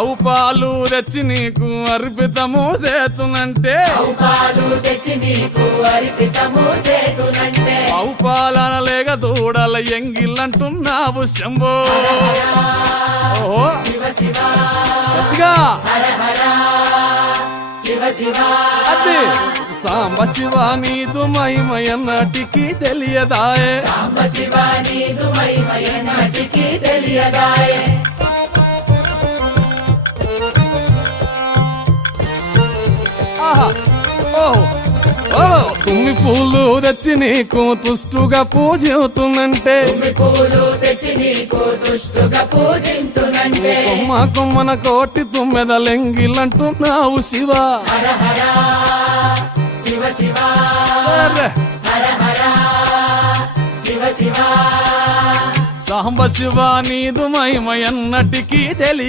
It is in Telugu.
ఆవు పాలు తెచ్చి నీకు అర్పితము చేతునంటే ఆవు పాలన లేక దూడల ఎంగిల్లంటున్నావు శంభో ఓహో గట్టిగా అది సాంబ శివ నీదు మహిమయన్నటికి తెలియదాయే ఆహా ఓహో తుమ్మి పూలు తెచ్చి నీకు తుష్టుగా పూజింతునంటే కొమ్మ కొమ్మన కోటి తుమ్మెదలెంగిలంటున్నావు శివ సాంబ శివ నీదు మహిమయన్నటికి తెలియ